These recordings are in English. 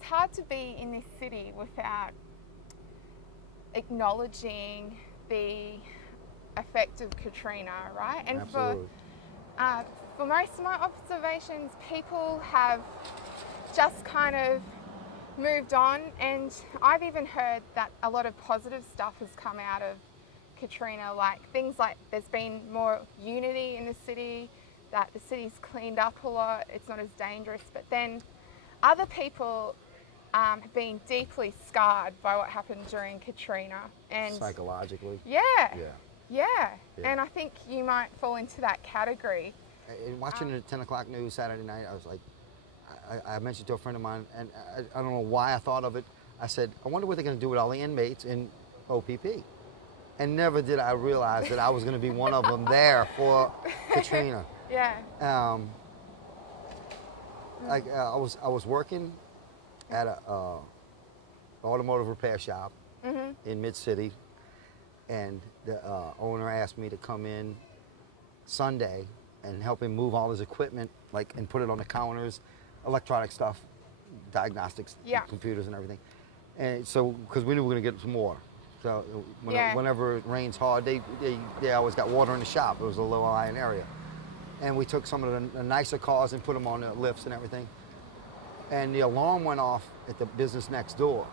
it's hard to be in this city without acknowledging the effect of Katrina, right? And Absolutely. for most of my observations, people have just kind of moved on, and I've even heard that a lot of positive stuff has come out of Katrina, like things like there's been more unity in the city, that the city's cleaned up a lot, it's not as dangerous, but then other people have been deeply scarred by what happened during Katrina. And Psychologically. yeah, Yeah. yeah, and I think you might fall into that category. And watching the 10 o'clock news Saturday night, I was like, I mentioned to a friend of mine, and I don't know why I thought of it. I said, I wonder what they're going to do with all the inmates in OPP. And never did I realize that I was going to be one of them there for Katrina. Yeah. I was working at a automotive repair shop in Mid-City, and the owner asked me to come in Sunday and help him move all his equipment, like, and put it on the counters, electronic stuff, diagnostics, computers and everything. And so, because we knew we were going to get some water. So whenever it rains hard, they always got water in the shop. It was a low-lying area. And we took some of the nicer cars and put them on the lifts and everything. And the alarm went off at the business next door.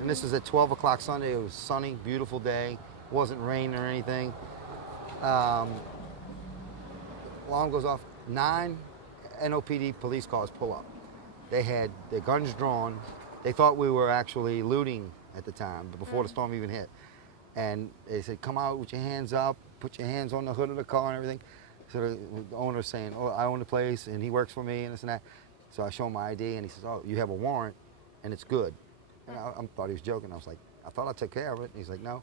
And this is at 12 o'clock Sunday. It was sunny, beautiful day. It wasn't raining or anything. Alarm goes off. 9 NOPD police cars pull up. They had their guns drawn. They thought we were actually looting at the time, but before the storm even hit. And they said, come out with your hands up, put your hands on the hood of the car and everything. So the owner's saying, oh, I own the place and he works for me and this and that. So I show him my ID and he says, oh, you have a warrant and it's good. And I thought he was joking. I was like, I thought I took care of it. And he's like, no,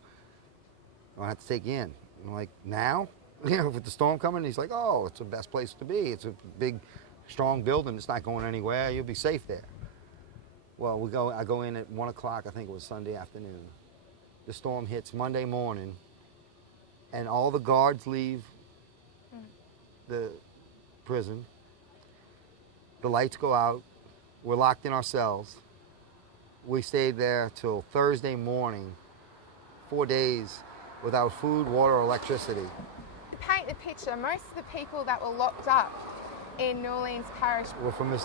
I have to take you in. And I'm like, now? You know, with the storm coming? He's like, oh, it's the best place to be. It's a big, strong building. It's not going anywhere. You'll be safe there. Well, I go in at 1 o'clock, I think it was Sunday afternoon. The storm hits Monday morning, and all the guards leave the prison. The lights go out. We're locked in our cells. We stayed there till Thursday morning, 4 days, without food, water, or electricity. To paint the picture, most of the people that were locked up in Orleans Parish were from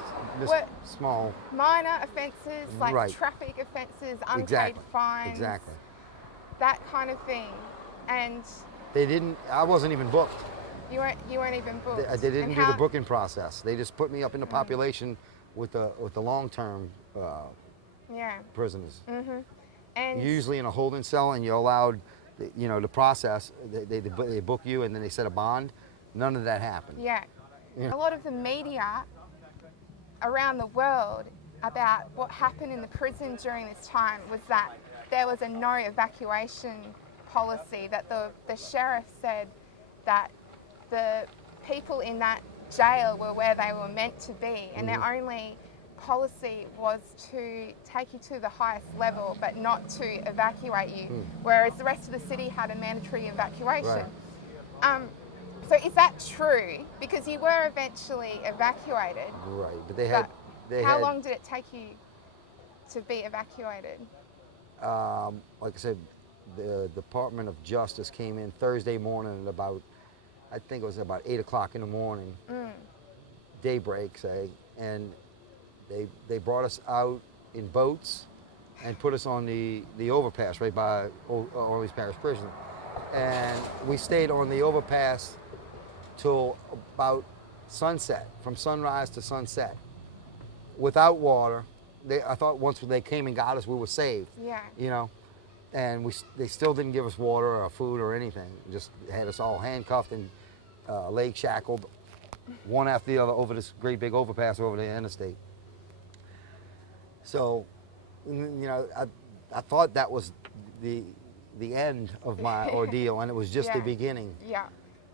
small minor offences, like traffic offences, unpaid fines, that kind of thing. And they didn't. I wasn't even booked. You weren't even booked. They didn't do the booking process. They just put me up in the population with the long-term prisoners. And usually in a holding cell, and you're allowed, you know, the process. They book you, and then they set a bond. None of that happened. Yeah. A lot of the media around the world about what happened in the prison during this time was that there was a no evacuation policy, that the sheriff said that the people in that jail were where they were meant to be, and their only policy was to take you to the highest level but not to evacuate you, whereas the rest of the city had a mandatory evacuation. So is that true? Because you were eventually evacuated. Right, but they had... How long did it take you to be evacuated? Like I said, the Department of Justice came in Thursday morning at about, I think it was about 8 o'clock in the morning, daybreak, say, and they brought us out in boats and put us on the overpass right by Orleans Parish Prison. And we stayed on the overpass till about sunset, from sunrise to sunset, without water. I thought once they came and got us, we were saved. Yeah. You know, and they still didn't give us water or food or anything. Just had us all handcuffed and leg shackled, one after the other, over this great big overpass over the interstate. So, you know, I thought that was the end of my ordeal, and it was just the beginning. Yeah,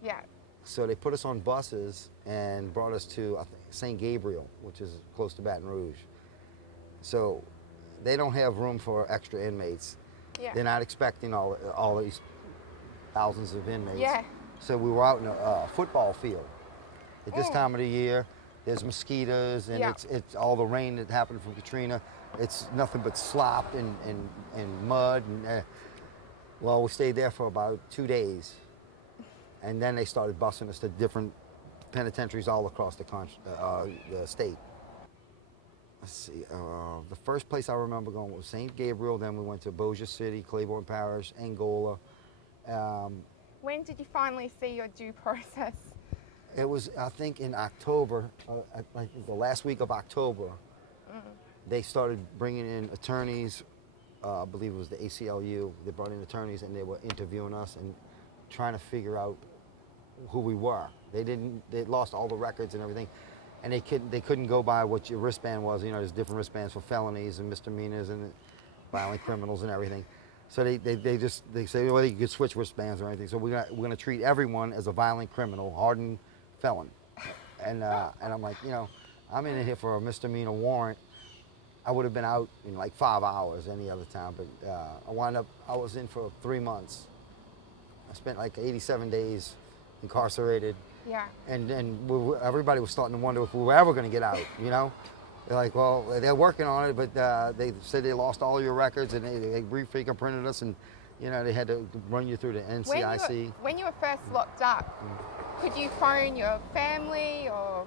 yeah. So they put us on buses and brought us to, I think, St. Gabriel, which is close to Baton Rouge. So they don't have room for extra inmates. Yeah. They're not expecting all these thousands of inmates. Yeah. So we were out in a football field. At this time of the year, there's mosquitoes, and Yeah. it's all the rain that happened from Katrina. It's nothing but slop and mud. And well, we stayed there for about 2 days, and then they started busing us to different penitentiaries all across the state. Let's see. The first place I remember going was St. Gabriel. Then we went to Bossier City, Claiborne Parish, Angola. When did you finally see your due process? It was, I think, in October, I think the last week of October, they started bringing in attorneys. I believe it was the ACLU. They brought in attorneys, and they were interviewing us and trying to figure out who we were. They lost all the records and everything, and they couldn't go by what your wristband was. You know, there's different wristbands for felonies and misdemeanors and violent criminals and everything. So they say, well, you could switch wristbands or anything. So we're going to treat everyone as a violent criminal, hardened felon. And I'm like, you know, I'm in here for a misdemeanor warrant. I would have been out in like 5 hours any other time, but I was in for 3 months. I spent like 87 days incarcerated. Yeah. And everybody was starting to wonder if we were ever going to get out, you know? They're like, well, they're working on it, but they said they lost all your records, and they re-fingerprinted us, and, you know, they had to run you through the NCIC. When you were first locked up, could you phone your family or?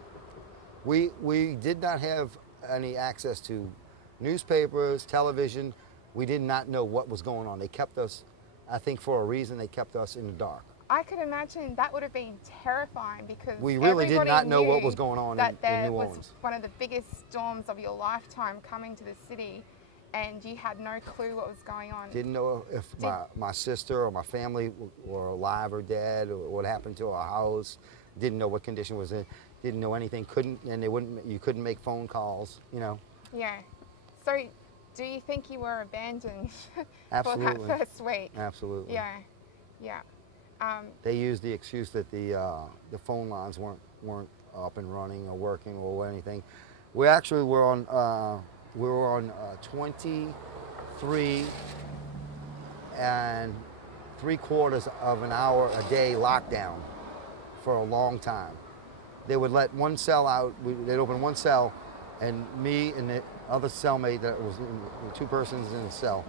We did not have any access to newspapers, television. We did not know what was going on. They kept us, I think for a reason, they kept us in the dark. I could imagine that would have been terrifying because we really did not know what was going on in New Orleans. Was one of the biggest storms of your lifetime coming to the city, and you had no clue what was going on. Didn't know if my sister or my family were alive or dead, or what happened to our house. Didn't know what condition was in. Didn't know anything. You couldn't make phone calls, you know. Yeah. So, do you think you were abandoned Absolutely. for that first week? Absolutely. Yeah. Yeah. They used the excuse that the phone lines weren't up and running or working or anything. We actually were on 23 and 3/4 of an hour a day lockdown for a long time. They would let one cell out. They'd open one cell, and me and the other cellmate, that was 2 persons in the cell,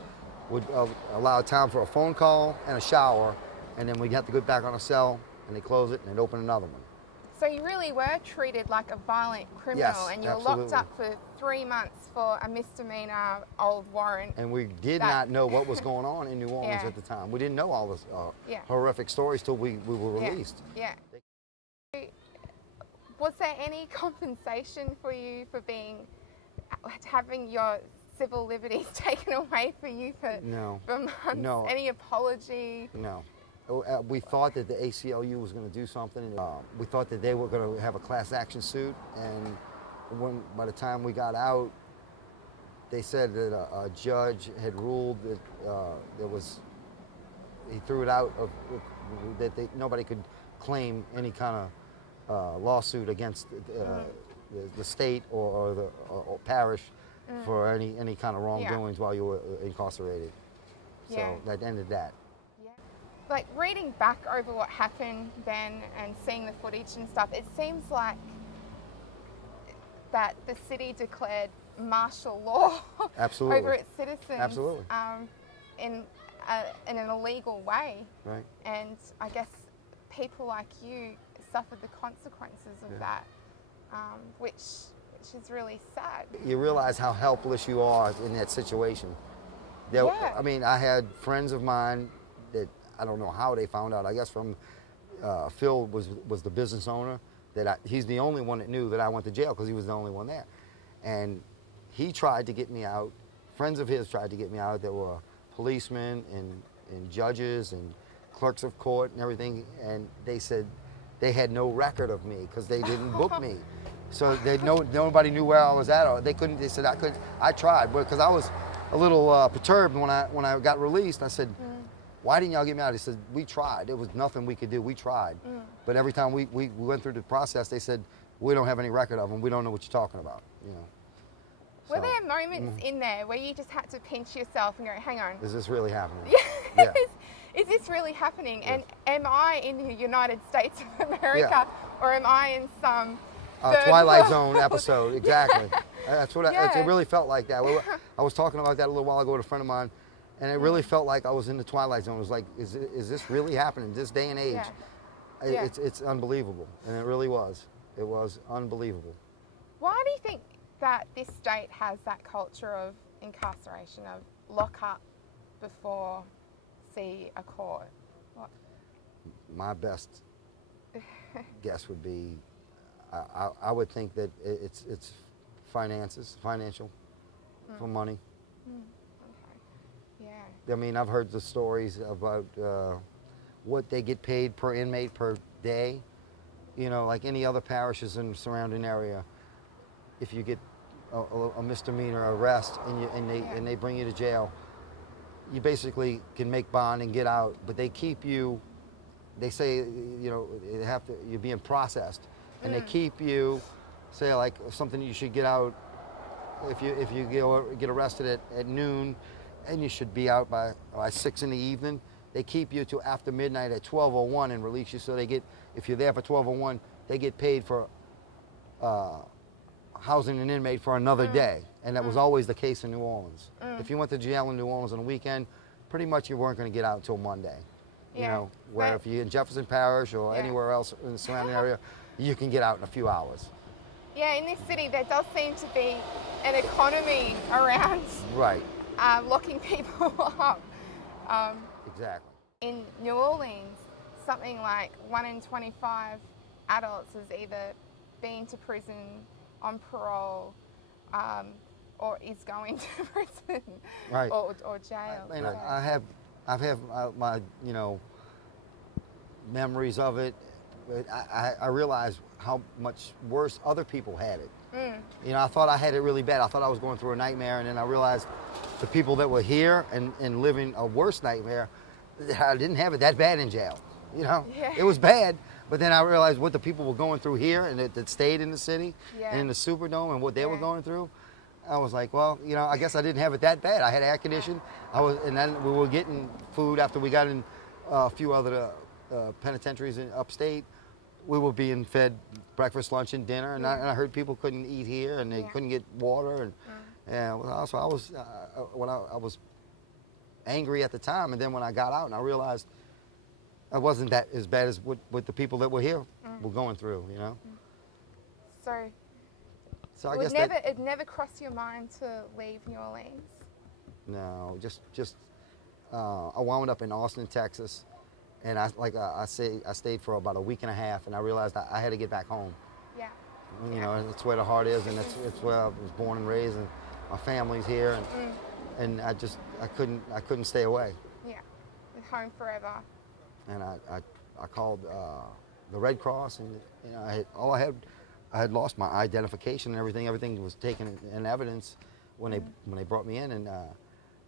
would allow time for a phone call and a shower. And then we'd have to go back on a cell, and they close it, and they'd open another one. So you really were treated like a violent criminal, yes, and you were locked up for 3 months for a misdemeanor old warrant. And we did not know what was going on in New Orleans at the time. We didn't know all this horrific stories till we were released. Yeah. Was there any compensation for you for having your civil liberties taken away for you for months? No. Any apology? No. We thought that the ACLU was going to do something. We thought that they were going to have a class action suit, and by the time we got out, they said that a judge had ruled that he threw it out that nobody could claim any kind of lawsuit against the state or the parish for any kind of wrongdoings while you were incarcerated. So that ended that. Like reading back over what happened then and seeing the footage and stuff, it seems like that the city declared martial law over its citizens. Absolutely. In an illegal way. Right. And I guess people like you suffered the consequences of that, which is really sad. You realize how helpless you are in that situation. I mean, I had friends of mine that I don't know how they found out. I guess from Phil was the business owner. He's the only one that knew that I went to jail because he was the only one there. And he tried to get me out. Friends of his tried to get me out. There were policemen and judges and clerks of court and everything. And they said they had no record of me because they didn't book me. So nobody knew where I was at. They couldn't. They said I could. I tried, but because I was a little perturbed when I got released. I said, why didn't y'all get me out? He said, we tried. There was nothing we could do. We tried. But every time we went through the process, they said, we don't have any record of them. We don't know what you're talking about. You know. Were there moments in there where you just had to pinch yourself and go, hang on. Is this really happening? Yeah. Is this really happening? Yes. And am I in the United States of America or am I in some Twilight Zone episode, exactly. That's what Yeah. it really felt like that. I was talking about that a little while ago with a friend of mine, and it really felt like I was in the Twilight Zone. It was like, is this really happening this day and age? Yeah. Yeah. It's unbelievable, and it really was. It was unbelievable. Why do you think that this state has that culture of incarceration, of lock up before see a court? What? My best guess would be, I would think that it's financial, for money. Okay. Yeah. I mean, I've heard the stories about what they get paid per inmate per day. You know, like any other parishes in the surrounding area, if you get a misdemeanor arrest and they bring you to jail, you basically can make bond and get out, but they keep you. They say, you know, you're being processed, and they keep you, say like something you should get out. If you get arrested at noon, and you should be out by 6 in the evening, they keep you till after midnight at 12:01 and release you. So if you're there for 12:01, they get paid for housing an inmate for another day, and that was always the case in New Orleans. If you went to jail in New Orleans on a weekend, pretty much you weren't going to get out until Monday. You know, where if you're in Jefferson Parish or anywhere else in the surrounding area, you can get out in a few hours. Yeah, in this city there does seem to be an economy around locking people up. Exactly. In New Orleans, something like 1 in 25 adults has either been to prison on parole or is going to prison or jail. And I've had my memories of it. But I realized how much worse other people had it. You know, I thought I had it really bad. I thought I was going through a nightmare, and then I realized the people that were here and living a worse nightmare, I didn't have it that bad in jail. You know, it was bad, but then I realized what the people were going through here and that stayed in the city and in the Superdome and what they were going through. I was like, well, you know, I guess I didn't have it that bad. I had air conditioning. And then we were getting food after we got in a few other penitentiaries in upstate. We were being fed breakfast, lunch, and dinner, and I heard people couldn't eat here and they couldn't get water, and also I was angry at the time, and then when I got out and I realized it wasn't that as bad as what the people that were here were going through, you know. So I guess it never crossed your mind to leave New Orleans? No, just I wound up in Austin, Texas. And I stayed for about a week and a half, and I realized I had to get back home. Yeah. You know, it's where the heart is, and it's where I was born and raised, and my family's here, and I couldn't stay away. Yeah, home forever. And I called the Red Cross, and you know, I had lost my identification and everything. Everything was taken in evidence when they brought me in, and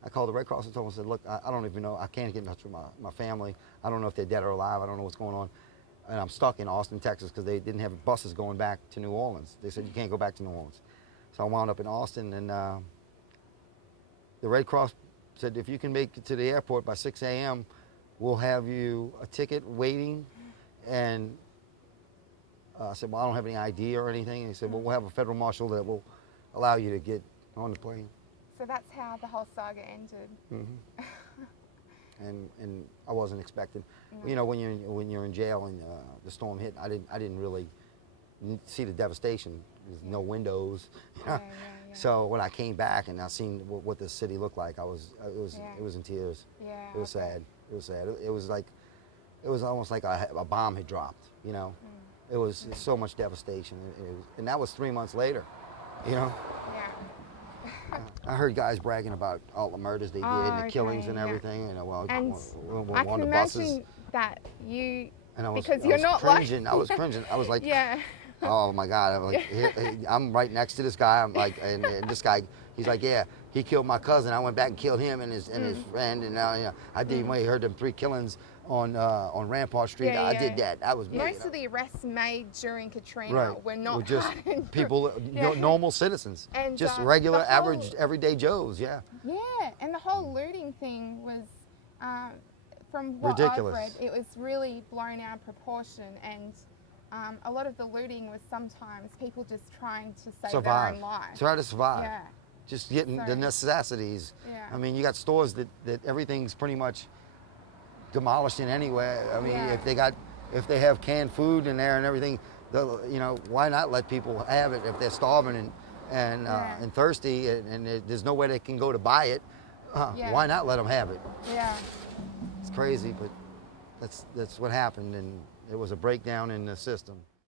I called the Red Cross and told them, I said, look, I don't even know, I can't get in touch with my family. I don't know if they're dead or alive. I don't know what's going on. And I'm stuck in Austin, Texas, because they didn't have buses going back to New Orleans. They said, you can't go back to New Orleans. So I wound up in Austin, and the Red Cross said, if you can make it to the airport by 6 a.m., we'll have you a ticket waiting. And I said, well, I don't have any ID or anything. And he said, well, we'll have a federal marshal that will allow you to get on the plane. So that's how the whole saga ended. And I wasn't expecting. No. You know, when you're in jail and the storm hit, I didn't really see the devastation. There's no windows. So when I came back and I seen what the city looked like, it was in tears. Yeah. It was sad. It was sad. It was almost like a bomb had dropped. You know, it was so much devastation, and that was 3 months later. You know. Yeah. I heard guys bragging about all the murders they did, and the killings and everything. And well, and I can imagine that you, because you're not cringing. Like... I was cringing. I was like, oh my God! I'm like, I'm right next to this guy. I'm like, and this guy, he's like, yeah, he killed my cousin. I went back and killed him and his friend, and now I did. You heard them 3 killings on Rampart Street. I did that. That was me. Most of the arrests made during Katrina were not just people, normal citizens, and just regular, average, everyday Joes. Yeah. Yeah, and the whole looting thing was, from what ridiculous. I've read, it was really blown out of proportion, and a lot of the looting was sometimes people just trying to save Survive. their own lives. Try to survive. Yeah. Just getting the necessities. Yeah. I mean, you got stores that everything's pretty much demolishing anyway. I mean, if they have canned food in there and everything, you know, why not let people have it if they're starving and thirsty and there's no way they can go to buy it? Why not let them have it? Yeah. It's crazy, but that's what happened, and it was a breakdown in the system.